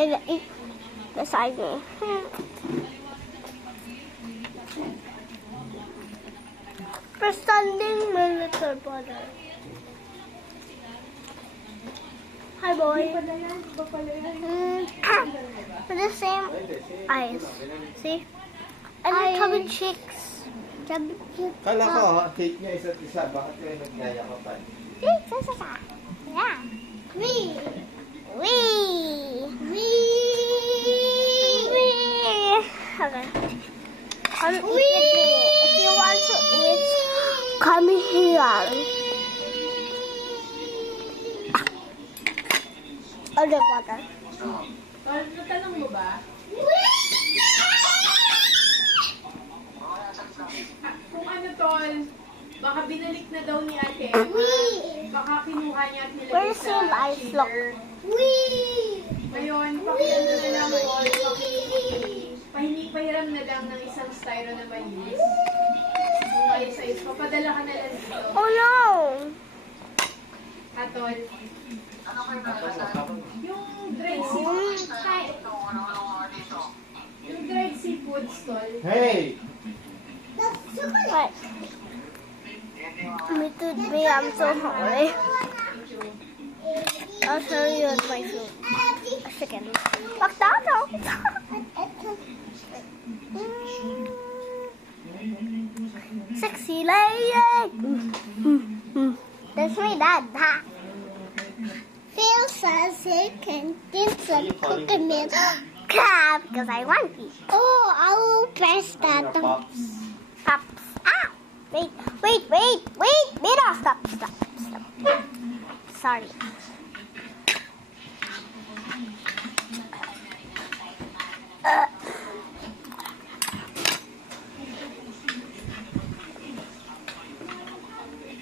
Can I eat beside me? Pretending my little brother. Hi, boy. With the same eyes. See? And the chubby cheeks. Chubby cheeks. Kala ko, hate niya isa't isa. Bakit kayo nagyayakapan? Yeah. Wee. Okay. Come eat with me. If you want to eat, come here. Other water. Tol, natanong mo ba? Kung ano, Tol, baka binalik na daw ni Ate Emma. Baka kinuha niya at nilagay Where's sa him? I look. cheater. Ngayon, pakiram na lang, Tol. Pahiram na lang ng isang styro na mais. Kung ayos-ayos, papadala ka na lang dito. Oh no! Tol. Yung dried seafood. Yung dried seafood, Tol. Hey! What? Me, I'm so hungry. I'll show you my food. A chicken. McDonald's. Sexy lady. That's my dad. Phil says he can get some coconut crab because I want it. Oh, I will press that. Pops. Pops. Ah! Wait. Mira, stop. Sorry.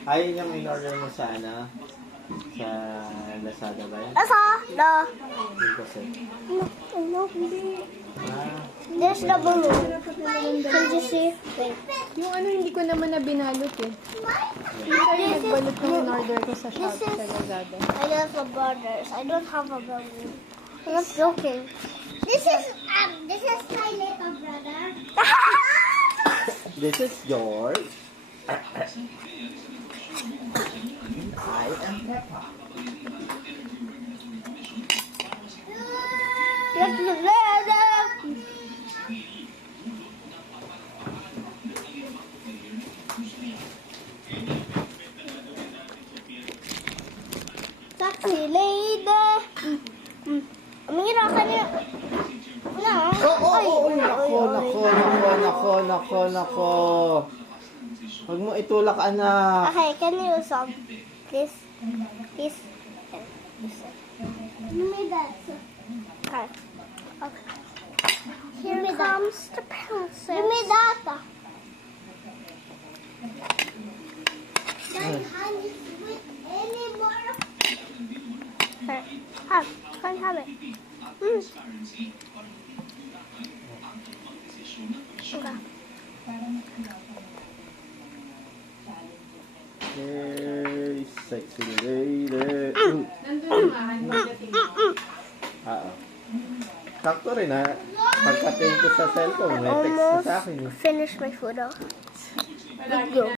Ayun yung in-order mo sa ano? Sa Lazada ba yun? That's all. No. Yung kasi. No. Ah, There's the balloon. Can you see? Wait. Yung ano, hindi ko naman na binalot eh. Hindi tayo nagbalot ng in-order ko sa shop, This is- sa Lazada. I love the brothers. I don't have a balloon. I'm not joking. This is my little brother. this is yours. I am Peppa. Yes, brother. Sexy lady. Mira ka niya. No. Nako. Huwag mo itulak, anak. Okay, can you solve this? Please. Give me that. Okay. Here comes the pencil. Give me that. Don't hand it with any more. Okay. Can't have it. Okay. Hey, sexy lady. Nandun yung ahan, pagdating mo. Oo. Sakto rin ha. Pagkatingin ko sa cellphone, may text na sa akin. Finish my photo. Palagi Go. na